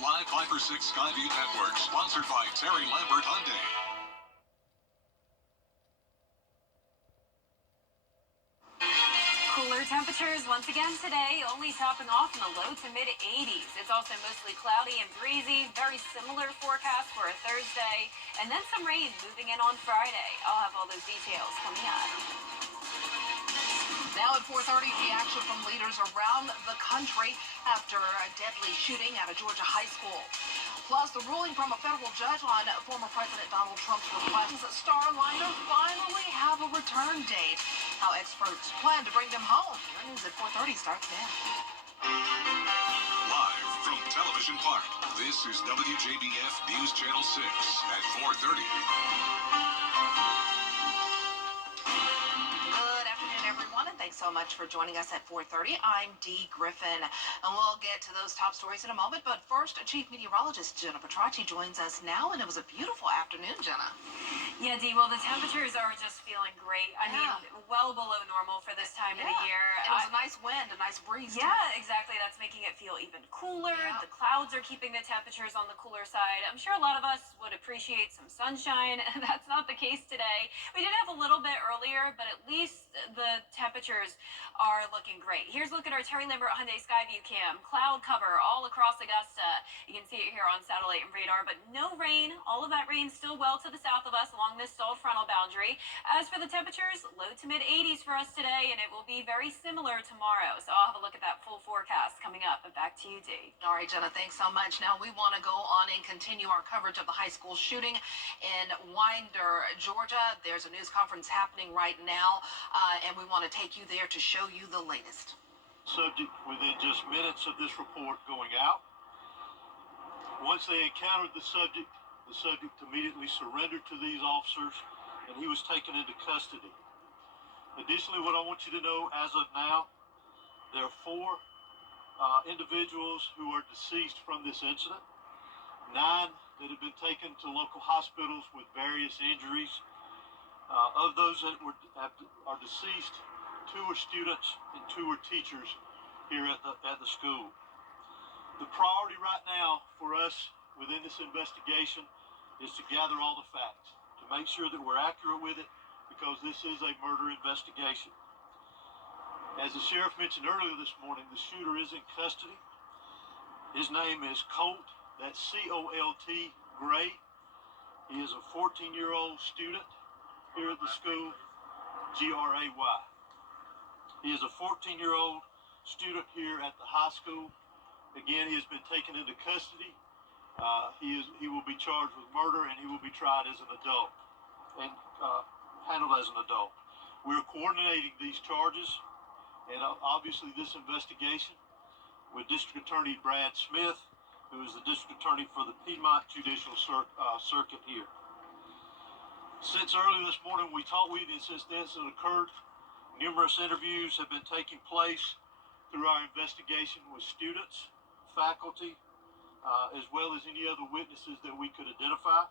live 5 or 6 Skyview Network, sponsored by Terry Lambert Hyundai. Cooler temperatures once again today, only topping off in the low to mid 80s. It's also mostly cloudy and breezy, very similar forecast for a Thursday, and then some rain moving in on Friday. I'll have all those details coming up. Now at 4:30, reaction from leaders around the country after a deadly shooting at a Georgia high school. Plus, the ruling from a federal judge on former President Donald Trump's request that Starliner finally have a return date. How experts plan to bring them home. Your news at 4:30 starts now. Live from Television Park, this is WJBF News Channel 6 at 4:30. Good afternoon, everyone, and thanks so much for joining us at 4:30. I'm Dee Griffin, and we'll get to those top stories in a moment. But first, Chief Meteorologist Jenna Petracci joins us now, and it was a beautiful afternoon, Jenna. Yeah, Dee, well, the temperatures are just feeling great. I mean, well below normal for this time of the year. It was a nice wind, a nice breeze. Yeah, exactly. That's making it feel even cooler. Yeah. The clouds are keeping the temperatures on the cooler side. I'm sure a lot of us would appreciate some sunshine. That's not the case today. We did have a little bit earlier, but at least the temperatures are looking great. Here's a look at our Terry Lambert Hyundai Skyview cam. Cloud cover all across Augusta. You can see it here on satellite and radar, but no rain. All of that rain still well to the south of us along this stalled frontal boundary. As for the temperatures, low to mid 80s for us today, and it will be very similar tomorrow. So I'll have a look at that full forecast coming up. But back to you, Dee. All right, Jenna, thanks so much. Now we want to go on and continue our coverage of the high school shooting in Winder, Georgia. There's a news conference happening right now, and we want to take you there to show you the latest. Subject within just minutes of this report going out. Once they encountered the subject immediately surrendered to these officers, and he was taken into custody. Additionally, what I want you to know as of now, there are 4 individuals who are deceased from this incident, 9 that have been taken to local hospitals with various injuries. Of those that are deceased, 2 are students and 2 are teachers here at the school. The priority right now for us within this investigation is to gather all the facts, to make sure that we're accurate with it, because this is a murder investigation. As the sheriff mentioned earlier this morning, the shooter is in custody. His name is Colt, that's C-O-L-T, Gray. He is a 14-year-old student here at the school, G-R-A-Y. He is a 14-year-old student here at the high school. Again, he has been taken into custody. He will be charged with murder, and he will be tried as an adult and handled as an adult. We're coordinating these charges and obviously this investigation with District Attorney Brad Smith, who is the District Attorney for the Piedmont Judicial Circuit here. Since early this morning we talked with you, and since the incident occurred, numerous interviews have been taking place through our investigation with students, faculty, as well as any other witnesses that we could identify.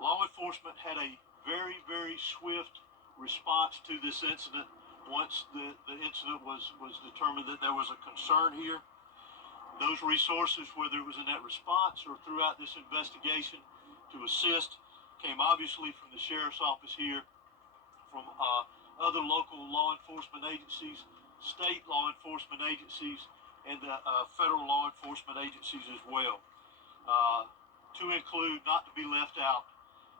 Law enforcement had a very, very swift response to this incident once the incident was determined that there was a concern here. Those resources, whether it was in that response or throughout this investigation to assist, came obviously from the sheriff's office here, from other local law enforcement agencies, state law enforcement agencies, and the federal law enforcement agencies as well. To include, not to be left out,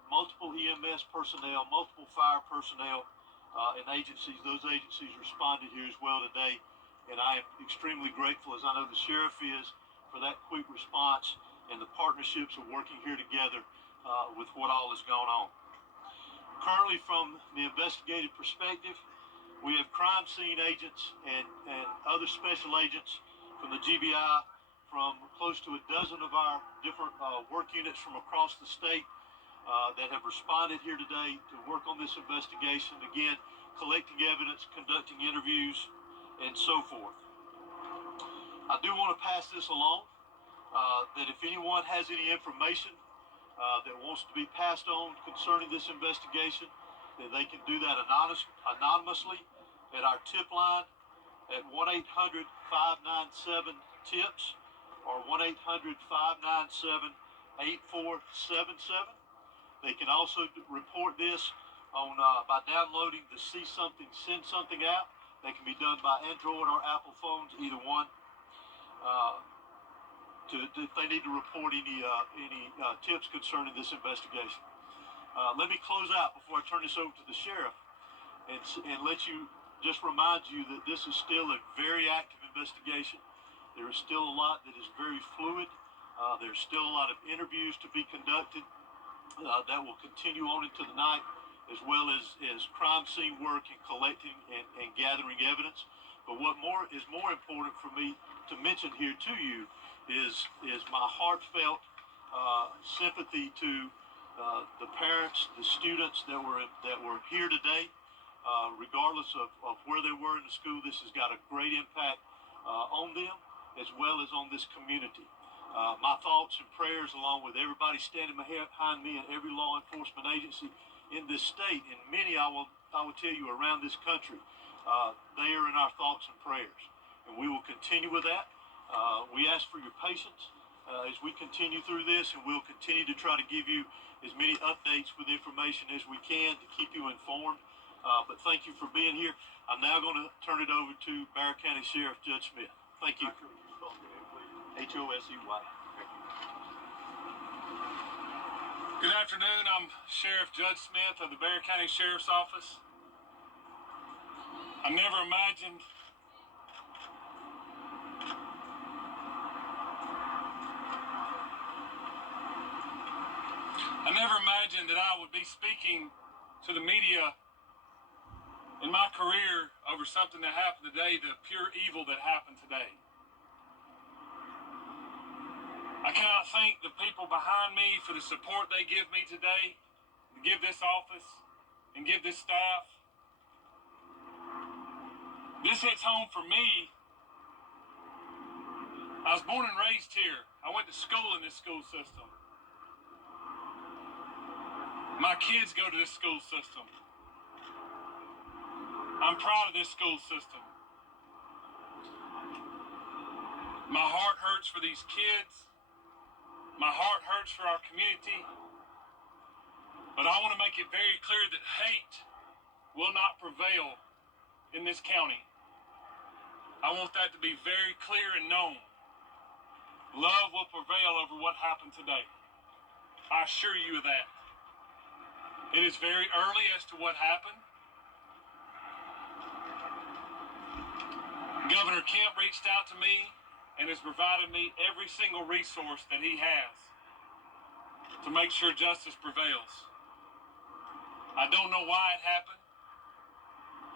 multiple EMS personnel, multiple fire personnel, and agencies. Those agencies responded here as well today, and I am extremely grateful, as I know the sheriff is, for that quick response and the partnerships of working here together with what all has gone on. Currently, from the investigative perspective, we have crime scene agents and other special agents from the GBI, from close to a dozen of our different work units from across the state that have responded here today to work on this investigation. Again, collecting evidence, conducting interviews, and so forth. I do want to pass this along, that if anyone has any information that wants to be passed on concerning this investigation, then they can do that anonymously at our tip line at 1-800-597-TIPS, or 1-800-597-8477. They can also report this on by downloading the See Something, Send Something app. They can be done by Android or Apple phones, either one. If they need to report any tips concerning this investigation. Let me close out before I turn this over to the sheriff and let you just remind you that this is still a very active investigation. There is still a lot that is very fluid. There's still a lot of interviews to be conducted that will continue on into the night, as well as crime scene work and collecting and gathering evidence. But what is more important for me to mention here to you is my heartfelt sympathy to the parents, the students that were here today. Regardless of where they were in the school, this has got a great impact on them as well as on this community. My thoughts and prayers, along with everybody standing behind me and every law enforcement agency in this state, and many I will tell you around this country, they are in our thoughts and prayers, and we will continue with that. We ask for your patience as we continue through this, and we'll continue to try to give you as many updates with information as we can to keep you informed. But thank you for being here. I'm now going to turn it over to Bexar County Sheriff Judge Smith. Thank you. H-O-S-E-Y. Good afternoon. I'm Sheriff Judge Smith of the Bexar County Sheriff's Office. I never imagined that I would be speaking to the media in my career over something that happened today, the pure evil that happened today. I cannot thank the people behind me for the support they give me today, to give this office and give this staff. This hits home for me. I was born and raised here. I went to school in this school system. My kids go to this school system. I'm proud of this school system. My heart hurts for these kids. My heart hurts for our community. But I want to make it very clear that hate will not prevail in this county. I want that to be very clear and known. Love will prevail over what happened today. I assure you of that. It is very early as to what happened. Governor Kemp reached out to me and has provided me every single resource that he has to make sure justice prevails. I don't know why it happened.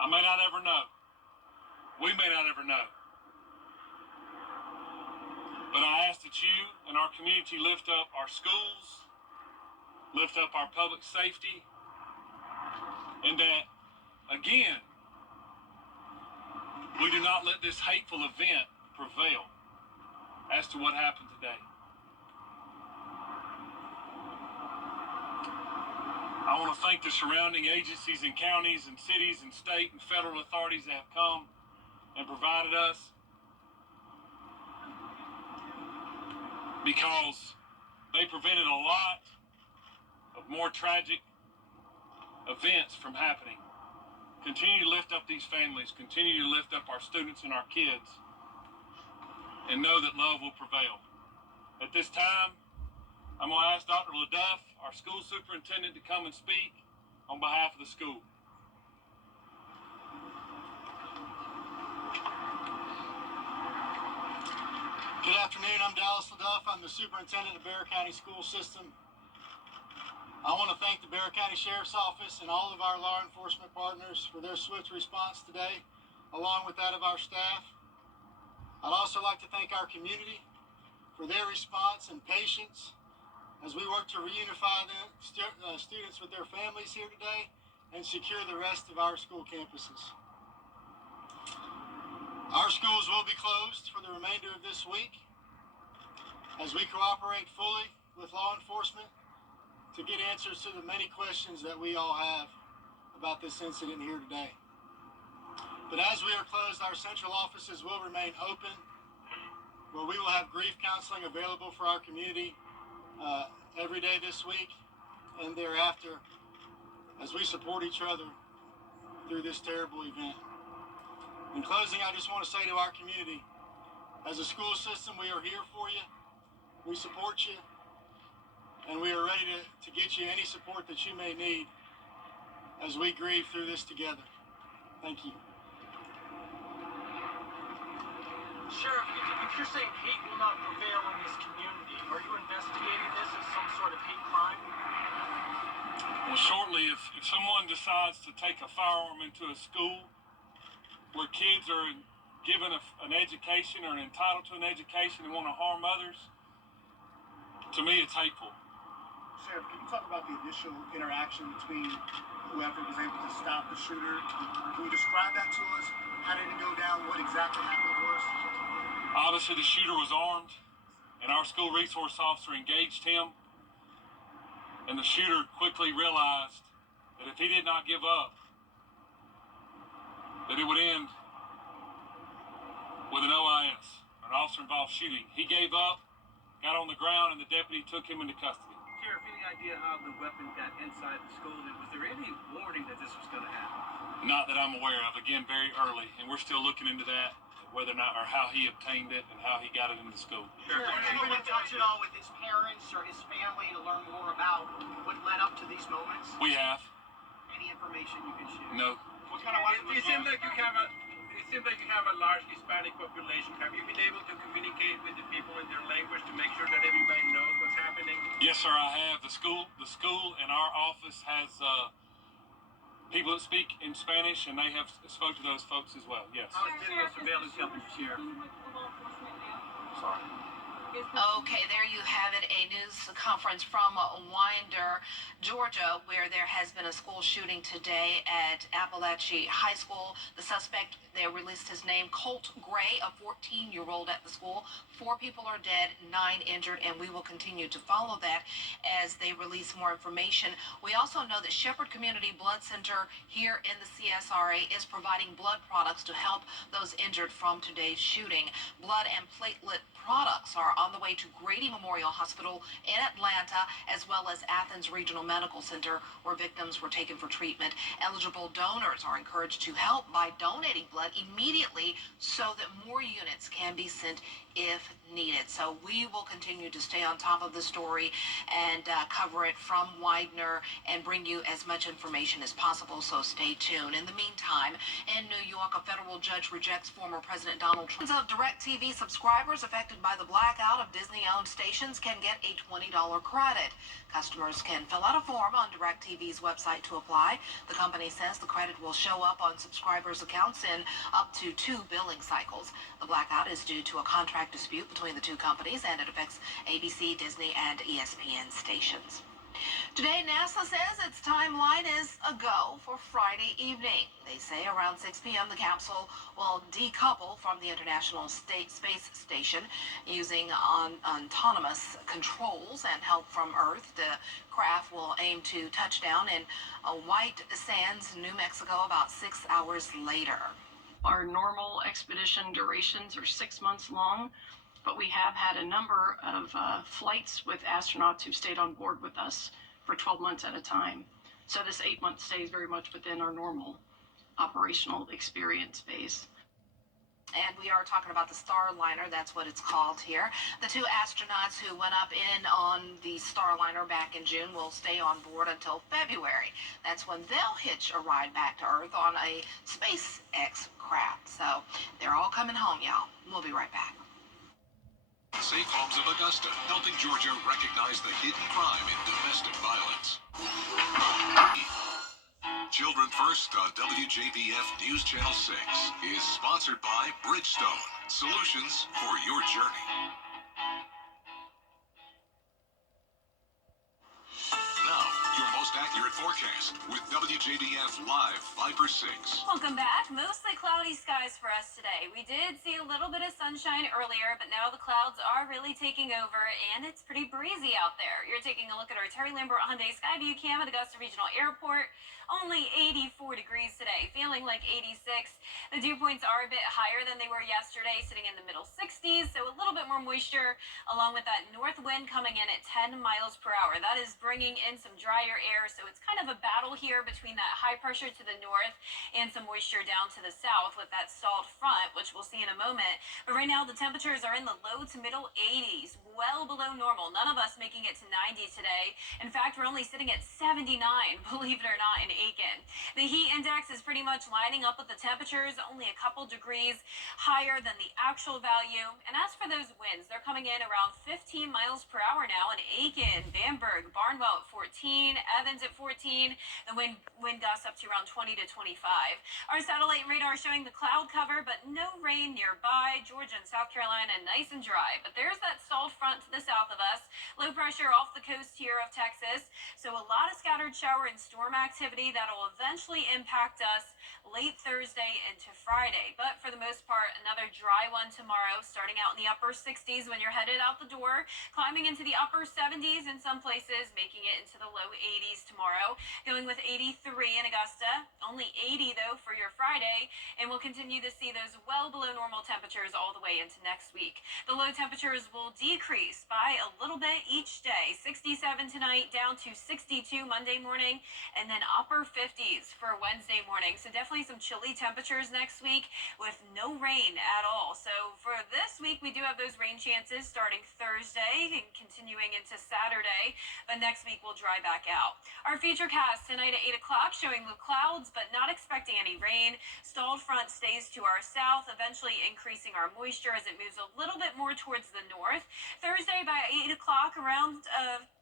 I may not ever know. We may not ever know. But I ask that you and our community lift up our schools, lift up our public safety, and that, again, we do not let this hateful event prevail as to what happened today. I want to thank the surrounding agencies and counties and cities and state and federal authorities that have come and provided us, because they prevented a lot of more tragic events from happening. Continue to lift up these families, continue to lift up our students and our kids, and know that love will prevail. At this time, I'm going to ask Dr. LaDuff, our school superintendent, to come and speak on behalf of the school. Good afternoon, I'm Dallas LaDuff. I'm the superintendent of Bexar County School System. I want to thank the Bexar County Sheriff's Office and all of our law enforcement partners for their swift response today, along with that of our staff. I'd also like to thank our community for their response and patience as we work to reunify the students with their families here today and secure the rest of our school campuses. Our schools will be closed for the remainder of this week as we cooperate fully with law enforcement to get answers to the many questions that we all have about this incident here today. But as we are closed, our central offices will remain open where we will have grief counseling available for our community every day this week and thereafter as we support each other through this terrible event. In closing, I just want to say to our community, as a school system, we are here for you, we support you, and we are ready to get you any support that you may need as we grieve through this together. Thank you. Sheriff, if you're saying hate will not prevail in this community, are you investigating this as some sort of hate crime? Well, shortly, if someone decides to take a firearm into a school where kids are given an education or entitled to an education and want to harm others, to me it's hateful. Sheriff, can you talk about the initial interaction between whoever was able to stop the shooter? Can you describe that to us? How did it go down? What exactly happened was? Obviously, the shooter was armed, and our school resource officer engaged him. And the shooter quickly realized that if he did not give up, that it would end with an OIS, an officer-involved shooting. He gave up, got on the ground, and the deputy took him into custody. Sheriff, any idea how the weapon got inside the school? Was there any warning that this was going to happen? Not that I'm aware of. Again, very early, and we're still looking into that, whether or not, or how he obtained it and how he got it into school. Sheriff, have you been in touch at all with his parents or his family to learn more about what led up to these moments? We have. Any information you can share? No. What kind of weapon was It seems like you have a large Hispanic population. Have you been able to communicate with the people in their language to make sure that everybody knows what's happening? Yes, sir, I have. The school and our office has people that speak in Spanish, and they have spoke to those folks as well. Yes. How is video surveillance helping you, Sheriff? Sorry. Okay, there you have it, a news conference from Winder, Georgia, where there has been a school shooting today at Appalachia High School. The suspect, they released his name, Colt Gray, a 14-year-old at the school. 4 people are dead, 9 injured, and we will continue to follow that as they release more information. We also know that Shepherd Community Blood Center here in the CSRA is providing blood products to help those injured from today's shooting. Blood and platelet products are on the way to Grady Memorial Hospital in Atlanta, as well as Athens Regional Medical Center, where victims were taken for treatment. Eligible donors are encouraged to help by donating blood immediately so that more units can be sent if needed. So we will continue to stay on top of the story and cover it from Widener and bring you as much information as possible, so stay tuned. In the meantime, in New York, a federal judge rejects former President Donald Trump. Of DirecTV subscribers affected by the blackout of Disney-owned stations can get a $20 credit. Customers can fill out a form on DirecTV's website to apply. The company says the credit will show up on subscribers' accounts in up to 2 billing cycles. The blackout is due to a contract dispute between the two companies, and it affects ABC, Disney, and ESPN stations. Today, NASA says its timeline is a go for Friday evening. They say around 6 p.m. the capsule will decouple from the International Space Station using autonomous controls and help from Earth. The craft will aim to touch down in White Sands, New Mexico, about 6 hours later. Our normal expedition durations are 6 months long, but we have had a number of flights with astronauts who stayed on board with us for 12 months at a time. So this 8-month stay is very much within our normal operational experience base. And we are talking about the Starliner, that's what it's called here. The 2 astronauts who went up in on the Starliner back in June will stay on board until February. That's when they'll hitch a ride back to Earth on a SpaceX craft. So they're all coming home, y'all. We'll be right back. Safe Homes of Augusta, helping Georgia recognize the hidden crime in domestic violence. Children First on WJBF News Channel 6 is sponsored by Bridgestone, solutions for your journey. Now, your most accurate accurate forecast with WJBF Live 5/6. Welcome back. Mostly cloudy skies for us today. We did see a little bit of sunshine earlier, but now the clouds are really taking over, and it's pretty breezy out there. You're taking a look at our Terry Lambert Hyundai Skyview cam at Augusta Regional Airport. Only 84 degrees today, feeling like 86. The dew points are a bit higher than they were yesterday, sitting in the middle 60s, so a little bit more moisture, along with that north wind coming in at 10 miles per hour. That is bringing in some drier air, so it's kind of a battle here between that high pressure to the north and some moisture down to the south with that stalled front, which we'll see in a moment. But right now, the temperatures are in the low to middle 80s, well below normal. None of us making it to 90 today. In fact, we're only sitting at 79, believe it or not, in Aiken. The heat index is pretty much lining up with the temperatures, only a couple degrees higher than the actual value. And as for those winds, they're coming in around 15 miles per hour now in Aiken, Bamberg, Barnwell at 14, Evans at 14. The wind gusts up to around 20 to 25. Our satellite radar showing the cloud cover, but no rain nearby. Georgia and South Carolina nice and dry. But there's that stalled front to the south of us. Low pressure off the coast here of Texas. So a lot of scattered shower and storm activity that'll eventually impact us late Thursday into Friday. But for the most part, another dry one tomorrow, starting out in the upper 60s when you're headed out the door, climbing into the upper 70s in some places, making it into the low 80s tomorrow, going with 83 in Augusta, only 80 though for your Friday, and we'll continue to see those well below normal temperatures all the way into next week. The low temperatures will decrease by a little bit each day, 67 tonight down to 62 Monday morning, and then upper 50s for Wednesday morning. So definitely some chilly temperatures next week with no rain at all. So for this week, we do have those rain chances starting Thursday and continuing into Saturday, but next week we'll dry back out. Our futurecast tonight at 8 o'clock showing the clouds, but not expecting any rain. Stalled front stays to our south, eventually increasing our moisture as it moves a little bit more towards the north. Thursday by 8 o'clock, around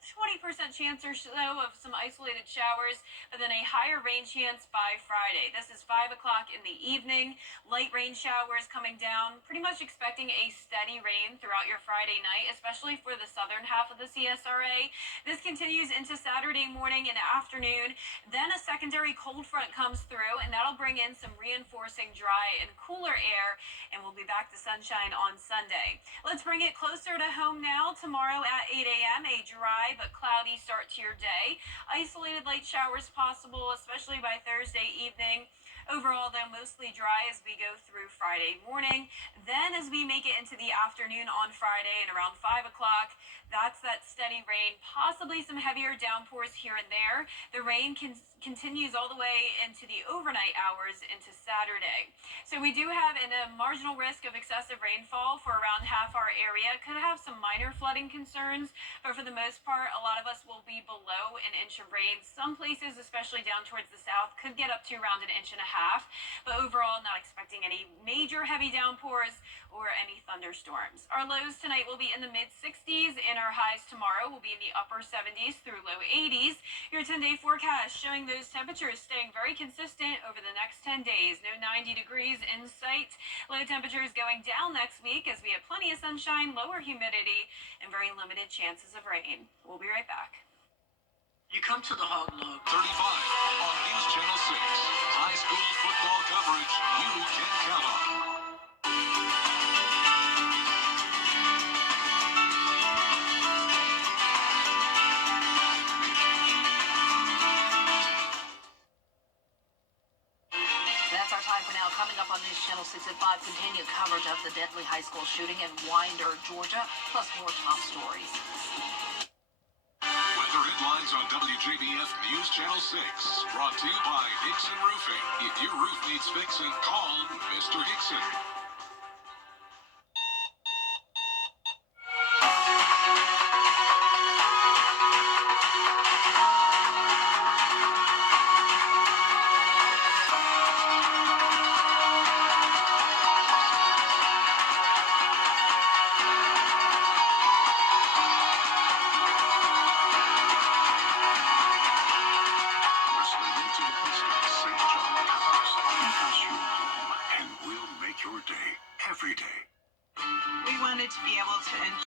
20% chance or so of some isolated showers, but then a higher rain chance by Friday. This is 5 o'clock in the evening. Light rain showers coming down, pretty much expecting a steady rain throughout your Friday night, especially for the southern half of the CSRA. This continues into Saturday morning and afternoon. Then a secondary cold front comes through, and that'll bring in some reinforcing dry and cooler air, and we'll be back to sunshine on Sunday. Let's bring it closer to home now. Tomorrow at 8 a.m., a dry but cloudy start to your day. Isolated light showers possible, especially by Thursday evening. Overall, though, mostly dry as we go through Friday morning. Then as we make it into the afternoon on Friday and around 5 o'clock, that's that steady rain, possibly some heavier downpours here and there. The rain continues all the way into the overnight hours into Saturday. So we do have a marginal risk of excessive rainfall for around half our area. Could have some minor flooding concerns, but for the most part, a lot of us will be below an inch of rain. Some places, especially down towards the south, could get up to around an inch and a half, but overall, not expecting any major heavy downpours or any thunderstorms. Our lows tonight will be in the mid-60s, and our highs tomorrow will be in the upper 70s through low 80s. Your 10-day forecast showing those temperatures staying very consistent over the next 10 days. No 90 degrees in sight. Low temperatures going down next week as we have plenty of sunshine, lower humidity, and very limited chances of rain. We'll be right back. You come to the Hog Log. 35 on News Channel 6. High school football coverage you can count on. That's our time for now. Coming up on News Channel 6 at 5, continued coverage of the deadly high school shooting in Winder, Georgia, plus more top stories. Weather headlines on WJBF News Channel 6. Brought to you by Hickson Roofing. If your roof needs fixing, call Mr. Hickson.